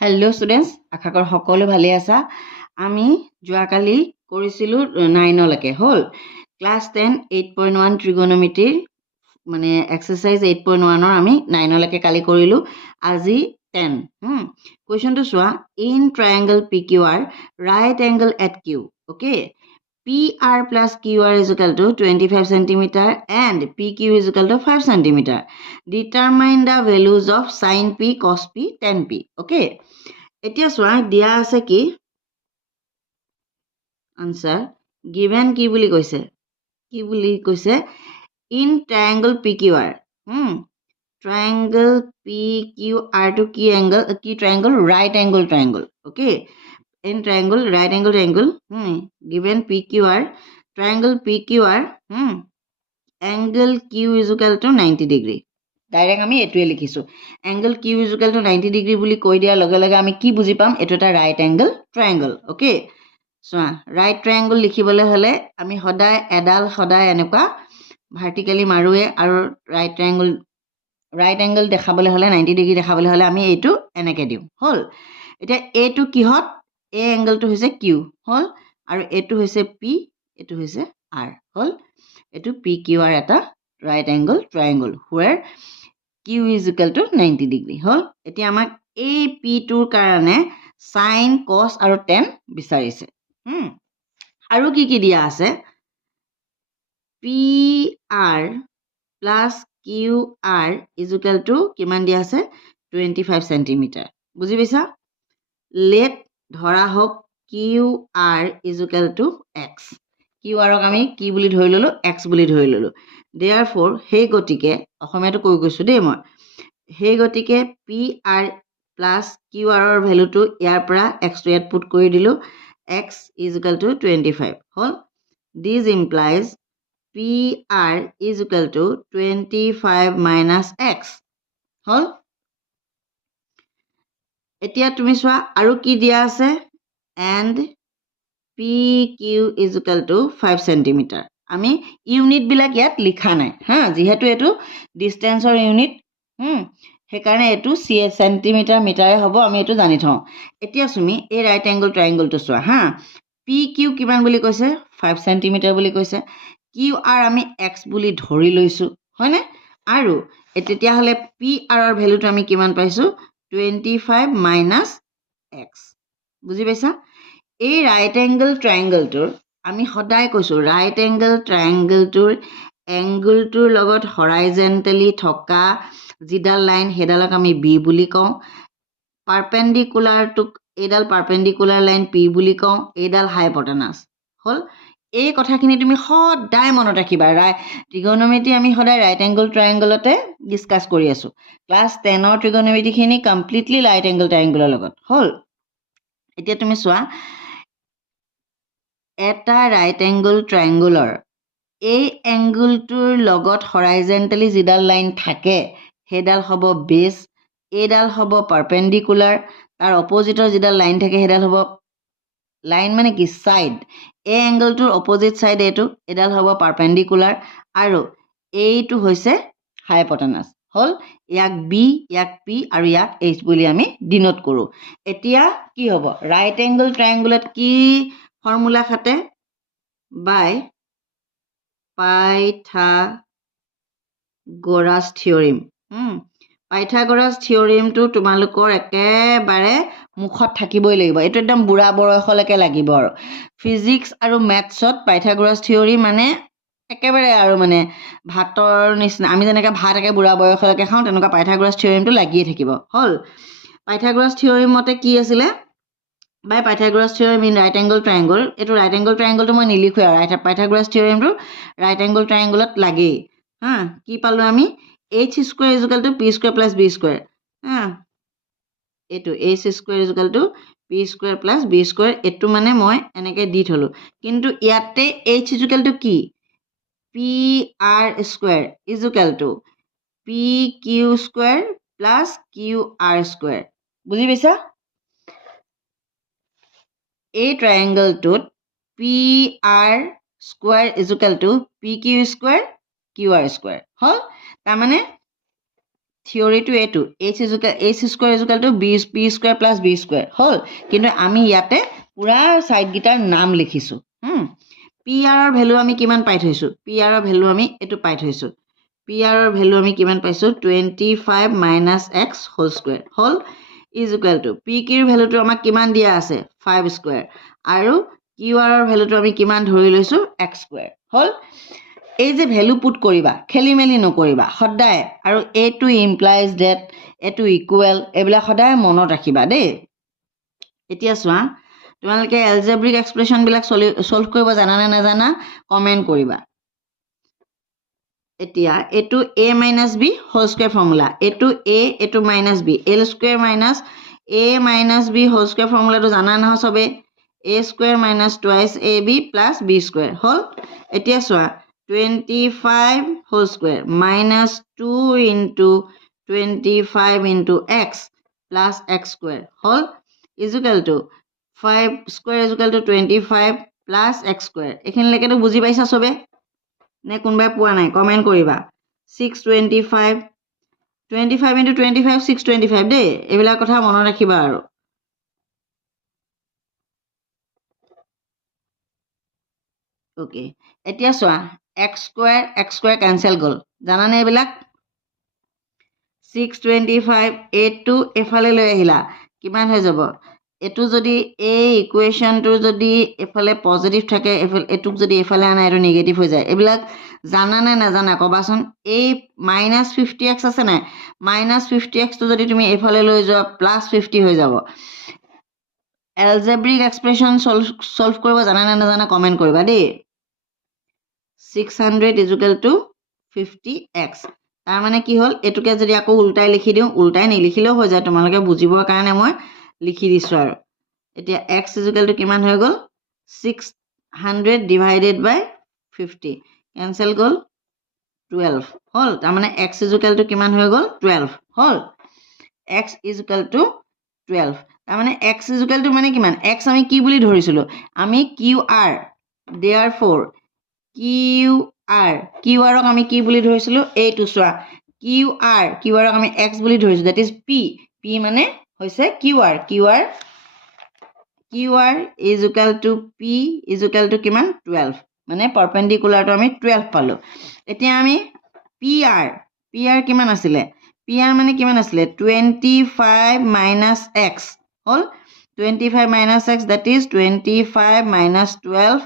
Hello' students, আশা কৰোঁ সকলো ভালে আছা। আমি যোৱাকালি কৰিছিলোঁ 9লৈকে হ'ল ক্লাছ 10 8.1 ট্ৰিগনমিতিৰ মানে এক্সাৰচাইজ 8.1ৰ আমি 9লৈকে কালি কৰিলোঁ। আজি 10। কুৱেশ্যনটো চোৱা, in triangle P Q R right angle at Q, okay, PR plus QR is equal to 25 centimeter and PQ is equal to 5 centimeter. Determine the values of sin P, cos P, tan P. Okay. এতিয়া চোৱা দিয়া আছে কি answer given কি বুলি কৈছে in triangle PQR. Triangle PQR to key angle, key triangle, right angle triangle. Okay. In triangle, right angle triangle, given PQR, triangle PQR, angle Q is equal to 90 degree. Direct আমি এটোৱে লিখিছো, angle Q is equal to 90 degree বুলি কৈ দিয়াৰ লগে লগে আমি কি বুজি পাম, এটো এটা right angle triangle. Okay, চোৱা right triangle লিখিবলৈ হলে আমি সদায় এডাল সদায় এনেকুৱা ভাৰ্টিক্যালি মাৰুৱে আৰু right angle দেখাবলৈ হলে 90 degree দেখাবলৈ হলে আমি এইটো এনেকে দিও হল। এতিয়া এইটো কিহত, এই এংগলটো হৈছে Q হল আৰু এইটো হৈছে P, এইটো হৈছে R হল। এইটো PQR এটা right angle triangle where Q is equal to 90 degree হল। এতিয়া আমাক এই P2ৰ কাৰণে sin, cos আৰু tan বিচাৰিছে। আৰু কি দিয়া আছে, PR plus QR is equal to কিমান দিয়া আছে 25 centimeter, বুজি পাইছা। let ধৰা হোক QR is equal to X, QR আমি কি বুলি ধৰি ললো, X বুলি ধৰি ললো। therefore সেই গতিকে অসমীয়াটো কৈ গৈছো দেই মই, সেই গতিকে PR plus QR ৰ ভ্যালুটো ইয়াৰ পৰা X টো ইয়াত পুট কৰি দিলো, X is equal to 25 hall. this implies PR is equal to 25 minus X হল। এতিয়া তুমি চোৱা আৰু কি দিয়া আছে, and PQ is equal to 5 centimeter. আমি ইউনিট বিলাক ইয়াত লিখা নাই যিহেতু এটো ডিসটেন্সৰ ইউনিট, সেইকাৰণে এটো সেন্টিমিটাৰ মিটাৰে হ'ব, আমি এটো জানি থওঁ। এতিয়া তুমি এই ৰাইট এংগল ট্ৰায়াঙ্গলটো চোৱা PQ কিমান বুলি কৈছে 5 centimeter বুলি কৈছে, QR আমি X বুলি ধৰি লৈছো হয়নে, আৰু তেতিয়া হলে PR ৰ ভ্যালুটো আমি কিমান পাইছো 25 minus X, বুজি পাইছা। এই ৰাইট এংগল ট্ৰায়াঙ্গলটোৰ আমি সদায় কৈছো ৰাইট এংগল ট্ৰায়াঙ্গলটোৰ এংগলটোৰ লগত হৰাইজেন্টালি থকা যিডাল লাইন হেডালক আমি B বুলি কওঁ, পাৰপেন্ডিকুলাৰটোক এইডাল পাৰপেন্ডিকুলাৰ লাইন P বুলি কওঁ, এইডাল হাইপটেনাস হল। এই কথাখিনি তুমি সদায় মনত ৰাখিবা, ট্ৰিগনমেট্ৰি আমি সদায় ৰাইট এংগল ট্ৰায়াঙ্গলতে ডিসকাস কৰি আছো। ক্লাছ 10ৰ ট্ৰিগনমেট্ৰি খিনি কমপ্লিটলি ৰাইট এংগল ট্ৰায়াঙ্গলৰ লগত হল। এতিয়া তুমি চোৱা এটা ৰাইট এংগল ট্ৰায়াঙ্গলৰ এই এংগলটোৰ লগত হৰাইজেন্টালি যিডাল লাইন থাকে সেইডাল হ'ব বেস, এইডাল হ'ব পাৰপেন্ডিকুলাৰ, তাৰ অপোজিটৰ যিডাল লাইন থাকে সেইডাল হ'ব লাইন মানে কি সাইড, এই এংগলটোৰ অপোজিট সাইড এইডাল হ'ব পাৰপেন্ডিকুলাৰ আৰু এইটো হৈছে হাইপটেনাস হল। ইয়াক B, ইয়াক P আৰু ইয়াক H বুলি আমি ডিনোট কৰো। এতিয়া কি হ'ব, ৰাইট এংগল ট্ৰায়াঙ্গলত কি ফৰ্মুলা খাটে, বাই পাইথাগোৰাছ থিওৰেম। পাইথাগোৰাছ থিওৰেমটো তোমালোকৰ একেবাৰে মুখত থাকিবই লাগিব, এইটো একদম বুঢ়া বয়সলৈকে লাগিব আৰু ফিজিক্স আৰু ম্যাথছত পাইথাগোৰাছ থিওৰি মানে একেবাৰে আৰু মানে ভাতৰ নিচিনা, আমি যেনেকৈ ভাত একে বুঢ়া বয়সলৈকে খাওঁ তেনেকুৱা পাইথাগোৰাছ থিওৰেমটো লাগিয়ে থাকিব হল। পাইথাগোৰাছ থিওৰেম মতে কি আছিলে, by Pythagoras theorem in right angle triangle, এইটো ৰাইট এংগল ট্ৰায়াঙ্গলটো মই নিলিখোঁ আৰু পাইথাগোৰাছ থিওৰেমটো ৰাইট এংগল ট্ৰায়াঙ্গলত লাগেই। কি পালো আমি H square is equal to P square plus B square, এইটো H square is equal to P square plus B square, এইটো মানে মই এনেকে দি থলো, কিন্তু ইয়াতে H is equal to কি PR square is equal to PQ square plus QR square, বুজি পাইছা। এই ট্ৰায়াঙ্গলটোত PR square is equal to PQ square QR square হল। তাৰ মানে থিয়ৰিটো এইটো h square is equal two b square plus b square হ'ল কিন্তু আমি ইয়াতে পুৰা সাইডগিটাৰ নাম লিখিছো পি আৰৰ ভ্যালু আমি কিমান পাই থৈছো পি আৰৰ ভ্যালু আমি এটো পাই থৈছো পি আৰৰ ভ্যালু আমি কিমান পাইছো 25 - x হোল স্কয়াৰ হ'ল ইজ ইকুৱেল টু পি কিৰ ভ্যালুটো আমাক কিমান দিয়া আছে 5 স্কয়াৰ আৰু কিউ আৰৰ ভ্যালুটো আমি কিমান ধৰি লৈছো x স্কয়াৰ হ'ল এই যে ভ্যালু পুট কৰিবা খেলিমেলি নকৰিবা সদায় আৰু এটো ইমপ্লাইজ দ্যাট এটো ইকুৱেল এবিলা সদায় মনত ৰাখিবা দেই এতিয়া চোৱা তোমালোকে এলজেব্ৰিক এক্সপ্ৰেছন বিলাক সলভ কৰিব জানা নে নাজানা কমেন্ট কৰিবা এতিয়া এটো a - b whole square formula এটো a এটো - b l square - a - b whole square ফৰ্মুলাটো জানা নহয় সবে a square - twice ab + b square হ'ল এতিয়া চোৱা 25 whole square -2 * 25 * x + x square হ'ল is equal to 5 square is equal to 25 + x square এখিনিলৈকেতো বুজি পাইছা সবে নে কোনবাই পোৱা নাই কমেন্ট কৰিবা 625 25 * 25 625 দেই এবিলা কথা মনত ৰাখিবা আৰু ওকে এতিয়া চোৱা x স্কয়াৰ ক্যান্সেল গল জানা নে এবিলা 625 a2 এফালে লৈ আহিলা কিমান হৈ যাব এটো যদি এই ইকুৱেশনটো যদি এফালে পজিটিভ থাকে এটুক যদি এফালে আনা এটো নেগেটিভ হৈ যায় এবিলাক জানা নে নাজানা কবাচোন এই -50x আছে না -50x তো যদি তুমি এফালে লৈ যোৱা +50 হৈ যাব এলজেব্ৰিক এক্সপ্ৰেছন সলভ কৰিব জানা নে নাজানা কমেন্ট কৰিবা দেই 600 = 50x তাৰ মানে কি হল এটুকে যদি আকৌ উল্টাই লিখি দিও উল্টাই নিলিখিলেও হৈ যায় তোমালোকে বুজিবৰ কাৰণে মই লিখি দিছো আৰু এতিয়া x = কিমান হৈ গল 600 / 50 কেনসেল গল 12 হল তাৰ মানে x = কিমান হৈ গল 12 হল x = 12 তাৰ মানে x = মানে কিমান x আমি কি বুলি ধৰিছিলো আমি qr therefore qr ক আমি কি বুলি ধৰিছিলো এইটো চোৱা qr ক আমি x বুলি ধৰিছো that is p মানে হৈছে qr is equal to p is equal to কিমান 12 মানে পাৰপেন্ডিকুলাৰটো আমি 12 পালো এতিয়া আমি pr কিমান আছিলে pr মানে কিমান আছিলে 25 - x hall 25 - x that is 25 - 12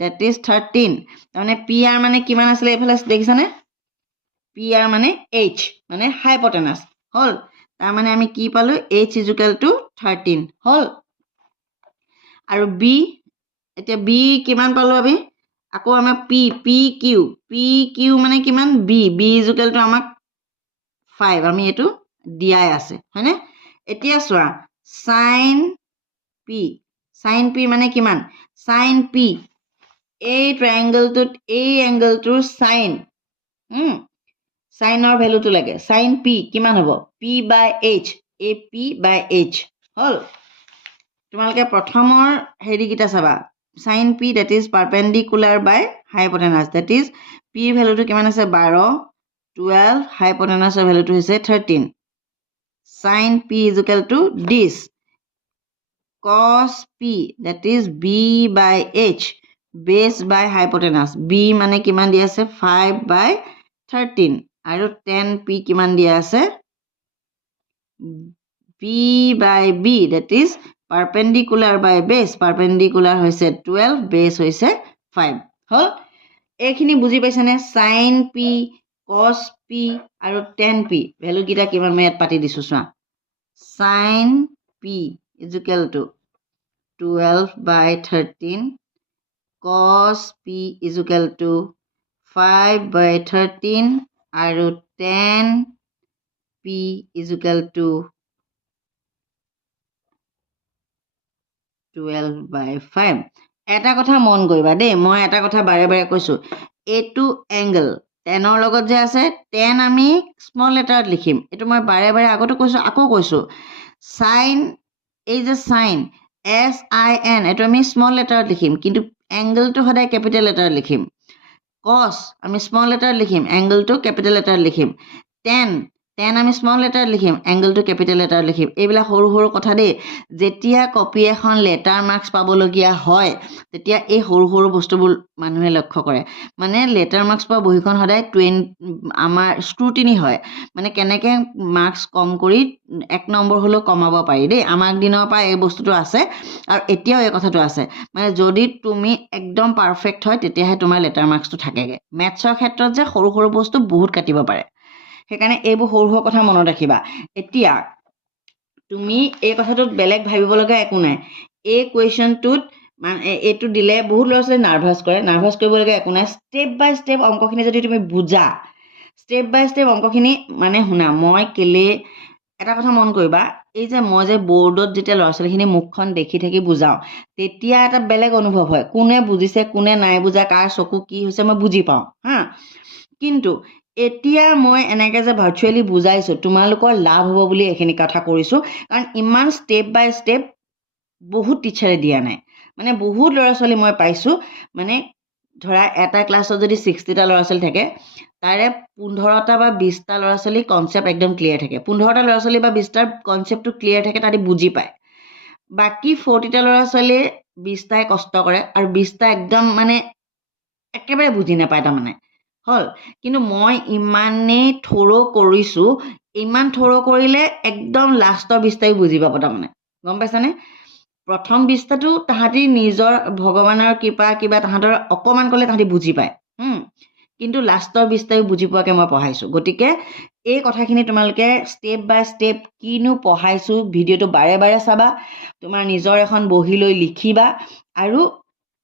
that is 13 তাৰমানে pr মানে কিমান আছিলে এফালে দেখিছানে pr মানে h মানে হাইপোটেনাস হল তাৰ মানে আমি কি পালো h = 13 হল আৰু b এতিয়া b কিমান পালো আমি আকৌ আমাৰ pq মানে কিমান b = আমাক 5 আমি এটো দিয়াই আছে হয়নে এতিয়া চোৱা sin p মানে কিমান sin p এই ট্ৰায়াঙ্গলটোত এই এংগলটোৰ sin সাইনৰ ভ্যালুটো লাগে sin p কিমান হ'ব p/h ap/h হল তোমালোকে প্ৰথমৰ হেৰি কিটা চাবা sin p that is perpendicular by hypotenuse that is p ৰ ভ্যালুটো কিমান আছে 12 12 hypotenuse ৰ ভ্যালুটো হৈছে 13 sin p = this cos p that is b/h base by hypotenuse b মানে কিমান দিয়া আছে 5/13 আৰু tan p কিমান দিয়া আছে b/b that is perpendicular by base perpendicular হৈছে 12 base হৈছে 5 হল এইখিনি বুজি পাইছানে sin p cos p আৰু tan p ভ্যালু কিটা কিমান মই ইয়াত পাতি দিছো চোৱা sin p = 12/13 cos p = 5/13 আৰু tan p = 12/5 এটা কথা মন কৰিবা দেই মই এটা কথা বাৰে বাৰে কৈছো এটো এংগল টেনৰ লগত যে আছে টেন আমি স্মল লেটাৰত লিখিম এটো মই বাৰে বাৰে আগতে কৈছো আকৌ কৈছো sin এই যে sin sin এটো আমি স্মল লেটাৰত লিখিম কিন্তু এংগলটো সদায় ক্যাপিটেল লেটাৰত লিখিম cos আমি স্মল লেটাৰত লিখিম এংগলটো ক্যাপিটেল লেটাৰত লিখিম tan টেন আমি স্মল লেটাৰত লিখিম, এংগলটো কেপিটেল লেটাৰত লিখিম। এইবিলাক সৰু সৰু কথা দেই। যেতিয়া কপি এখন লেটাৰ মাৰ্কছ পাবলগীয়া হয় তেতিয়া এই সৰু সৰু বস্তুবোৰ মানুহে লক্ষ্য কৰে। মানে লেটাৰ মাৰ্কছ পোৱা বহীখন সদায় আমাৰ স্ক্ৰুটিনি হয়, মানে কেনেকৈ মাৰ্কছ কম কৰি 1 নম্বৰ হ'লেও কমাব পাৰি দেই। আমাৰ দিনৰ পৰা এই বস্তুটো আছে আৰু এতিয়াও এই কথাটো আছে। মানে যদি তুমি একদম পাৰফেক্ট হয় তেতিয়াহে তোমাৰ লেটাৰ মাৰ্কছটো থাকেগৈ। মেথছৰ ক্ষেত্ৰত যে সৰু সৰু বস্তু বহুত কাটিব পাৰে, সেইকাৰণে এইবোৰ সৰু সৰু কথা মনত ৰাখিবা। এতিয়া তুমি এই কথাটোত বেলেগ ভাবিব লগা একো নাই। এই কুৱেশ্যনটোত মানে এইটো দিলে বহুত ল'ৰা ছোৱালী নাৰ্ভাছ কৰে, নাৰ্ভাছ কৰিবলগীয়া একো নাই। ষ্টেপ বাই ষ্টেপ অংকখিনি যদি তুমি বুজা, ষ্টেপ বাই ষ্টেপ অংকখিনি মানে শুনা, মই কেলে এটা কথা মন কৰিবা, এই যে মই যে বৰ্ডত যেতিয়া ল'ৰা ছোৱালীখিনি মুখখন দেখি থাকি বুজাওঁ তেতিয়া এটা বেলেগ অনুভৱ হয়। কোনে বুজিছে কোনে নাই বুজা, কাৰ চকু কি হৈছে মই বুজি পাওঁ হা। কিন্তু এতিয়া মই এনেকৈ যে ভাৰ্চুৱেলি বুজাইছোঁ তোমালোকৰ লাভ হ'ব বুলি এইখিনি কথা কৰিছোঁ, কাৰণ ইমান ষ্টেপ বাই ষ্টেপ বহুত টিচাৰে দিয়া নাই। মানে বহুত ল'ৰা ছোৱালী মই পাইছোঁ, মানে ধৰা এটা ক্লাছত যদি 60টা ল'ৰা ছোৱালী থাকে তাৰে 15টা বা 20টা ল'ৰা ছোৱালী কনচেপ্ট একদম ক্লিয়াৰ থাকে। 15টা ল'ৰা ছোৱালী বা 20টাৰ কনচেপ্টটো ক্লিয়াৰ থাকে, তাহাঁতি বুজি পায়। বাকী 40টা ল'ৰা ছোৱালীয়ে 20টাই কষ্ট কৰে আৰু 20টা একদম মানে একেবাৰে বুজি নাপায় তাৰমানে হ'ল। কিন্তু মই ইমানেই থ'ৰ কৰিছোঁ, ইমান থ'ৰ কৰিলে একদম লাষ্টৰ 20টাই বুজি পাব তাৰমানে, গম পাইছানে? প্ৰথম 20টাটো তাহাঁতি নিজৰ ভগৱানৰ কৃপা কিবা তাহাঁতৰ অকণমান ক'লে তাহাঁতি বুজি পায়, কিন্তু লাষ্টৰ 20টাই বুজি পোৱাকৈ মই পঢ়াইছোঁ। গতিকে এই কথাখিনি তোমালোকে ষ্টেপ বাই ষ্টেপ কিনো পঢ়াইছোঁ ভিডিঅ'টো বাৰে বাৰে চাবা, তোমাৰ নিজৰ এখন বহি লৈ লিখিবা, আৰু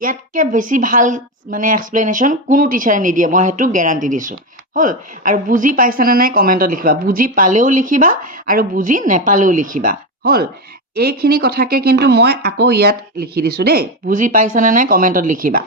ইয়াতকৈ বেছি ভাল মানে এক্সপ্লেনেশ্যন কোনো টিচাৰে নিদিয়ে, মই সেইটো গেৰাণ্টি দিছোঁ হ'ল। আৰু বুজি পাইছানে নাই কমেণ্টত লিখিবা, বুজি পালেও লিখিবা আৰু বুজি নেপালেও লিখিবা হ'ল। এইখিনি কথাকে কিন্তু মই আকৌ ইয়াত লিখি দিছোঁ দেই, বুজি পাইছানে নাই কমেণ্টত লিখিবা।